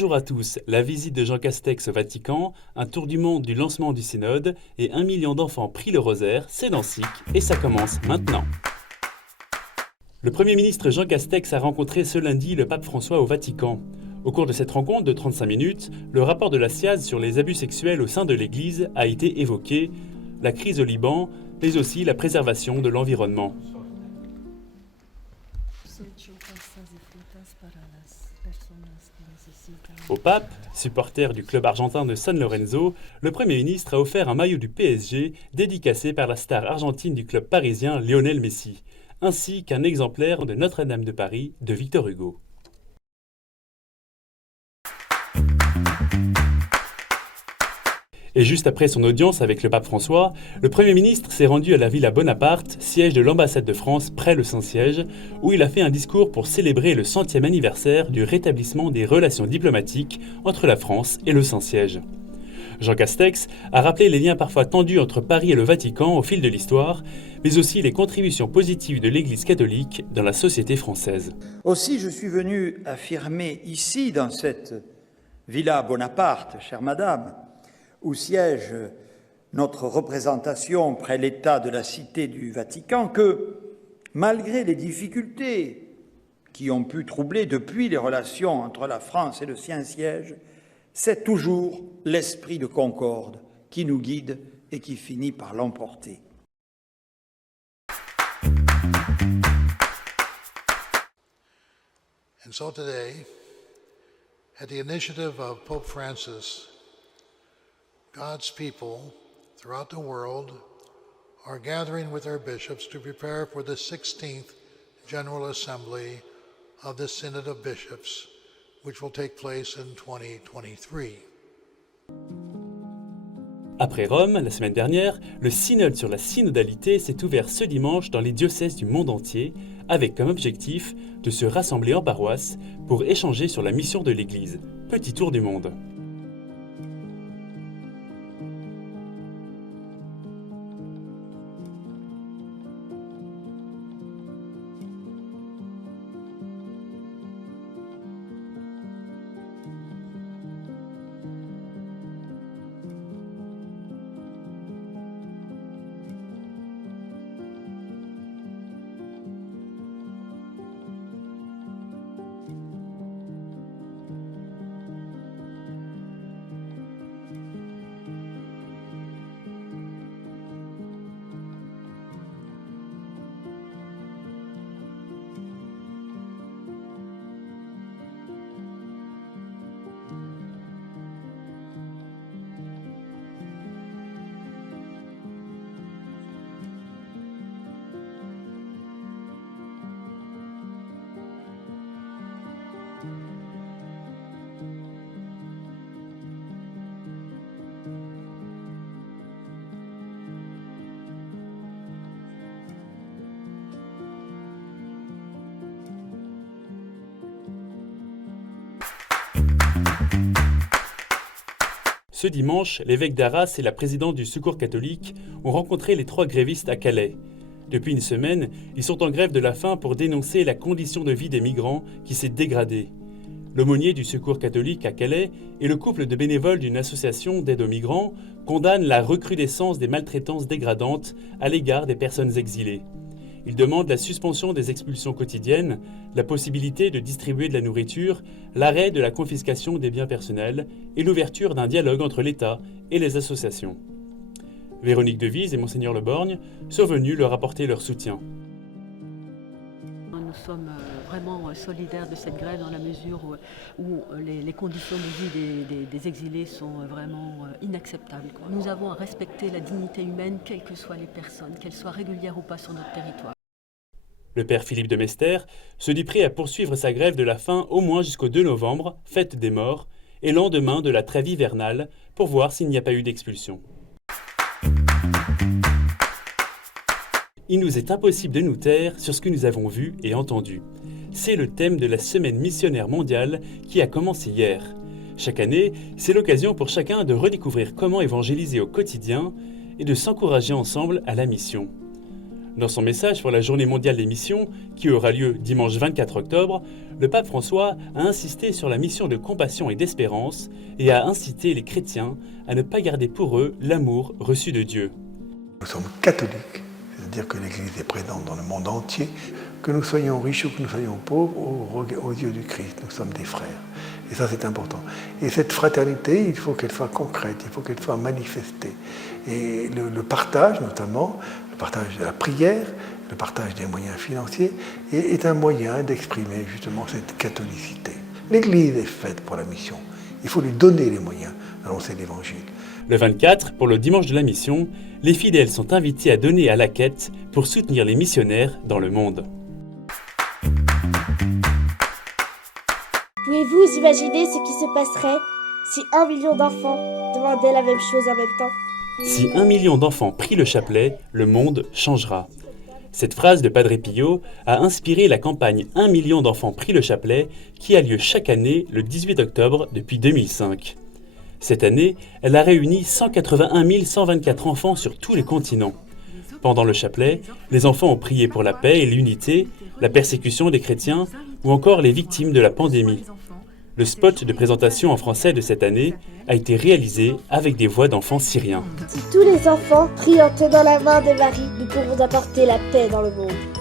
Bonjour à tous. La visite de Jean Castex au Vatican, un tour du monde du lancement du synode et 1 million d'enfants prient le rosaire, c'est dans SIC et ça commence maintenant. Le Premier ministre Jean Castex a rencontré ce lundi le pape François au Vatican. Au cours de cette rencontre de 35 minutes, le rapport de la SIAZ sur les abus sexuels au sein de l'Église a été évoqué, la crise au Liban, mais aussi la préservation de l'environnement. Au pape, supporter du club argentin de San Lorenzo, le Premier ministre a offert un maillot du PSG dédicacé par la star argentine du club parisien Lionel Messi, ainsi qu'un exemplaire de Notre-Dame de Paris de Victor Hugo. Et juste après son audience avec le pape François, le Premier ministre s'est rendu à la Villa Bonaparte, siège de l'ambassade de France près le Saint-Siège, où il a fait un discours pour célébrer le 100e anniversaire du rétablissement des relations diplomatiques entre la France et le Saint-Siège. Jean Castex a rappelé les liens parfois tendus entre Paris et le Vatican au fil de l'histoire, mais aussi les contributions positives de l'Église catholique dans la société française. Aussi, je suis venu affirmer ici, dans cette Villa Bonaparte, chère madame, où siège notre représentation près l'État de la Cité du Vatican, que, malgré les difficultés qui ont pu troubler depuis les relations entre la France et le Saint-Siège, c'est toujours l'esprit de concorde qui nous guide et qui finit par l'emporter. And so today, at the initiative of Pope Francis, God's people throughout the world are gathering with their bishops to prepare for the 16th General Assembly of the Synod of Bishops, which will take place in 2023. Après Rome, la semaine dernière, le synode sur la synodalité s'est ouvert ce dimanche dans les diocèses du monde entier, avec comme objectif de se rassembler en paroisse pour échanger sur la mission de l'Église. Petit tour du monde. Ce dimanche, l'évêque d'Arras et la présidente du Secours catholique ont rencontré les 3 grévistes à Calais. Depuis une semaine, ils sont en grève de la faim pour dénoncer la condition de vie des migrants qui s'est dégradée. L'aumônier du Secours catholique à Calais et le couple de bénévoles d'une association d'aide aux migrants condamnent la recrudescence des maltraitances dégradantes à l'égard des personnes exilées. Ils demandent la suspension des expulsions quotidiennes, la possibilité de distribuer de la nourriture, l'arrêt de la confiscation des biens personnels et l'ouverture d'un dialogue entre l'État et les associations. Véronique Devise et Monseigneur Le Borgne sont venus leur apporter leur soutien. Nous sommes vraiment solidaires de cette grève dans la mesure où les conditions de vie des exilés sont vraiment inacceptables. Nous avons à respecter la dignité humaine, quelles que soient les personnes, qu'elles soient régulières ou pas sur notre territoire. Le père Philippe de Mester se dit prêt à poursuivre sa grève de la faim au moins jusqu'au 2 novembre, fête des morts, et lendemain de la trêve hivernale, pour voir s'il n'y a pas eu d'expulsion. Il nous est impossible de nous taire sur ce que nous avons vu et entendu. C'est le thème de la Semaine missionnaire mondiale qui a commencé hier. Chaque année, c'est l'occasion pour chacun de redécouvrir comment évangéliser au quotidien et de s'encourager ensemble à la mission. Dans son message pour la Journée mondiale des missions, qui aura lieu dimanche 24 octobre, le pape François a insisté sur la mission de compassion et d'espérance et a incité les chrétiens à ne pas garder pour eux l'amour reçu de Dieu. Nous sommes catholiques, c'est-à-dire que l'Église est présente dans le monde entier. Que nous soyons riches ou que nous soyons pauvres, aux yeux du Christ, nous sommes des frères. Et ça, c'est important. Et cette fraternité, il faut qu'elle soit concrète, il faut qu'elle soit manifestée. Et le partage, notamment, le partage de la prière, le partage des moyens financiers, est un moyen d'exprimer justement cette catholicité. L'Église est faite pour la mission. Il faut lui donner les moyens d'annoncer l'Évangile. Le 24, pour le dimanche de la mission, les fidèles sont invités à donner à la quête pour soutenir les missionnaires dans le monde. Pouvez-vous imaginer ce qui se passerait si 1 million d'enfants demandaient la même chose en même temps ? Si 1 million d'enfants prient le chapelet, le monde changera. Cette phrase de Padre Pio a inspiré la campagne 1 million d'enfants prient le chapelet qui a lieu chaque année le 18 octobre depuis 2005. Cette année, elle a réuni 181 124 enfants sur tous les continents. Pendant le chapelet, les enfants ont prié pour la paix et l'unité, la persécution des chrétiens ou encore les victimes de la pandémie. Le spot de présentation en français de cette année a été réalisé avec des voix d'enfants syriens. Si tous les enfants prient en tenant la main de Marie, nous pourrons apporter la paix dans le monde.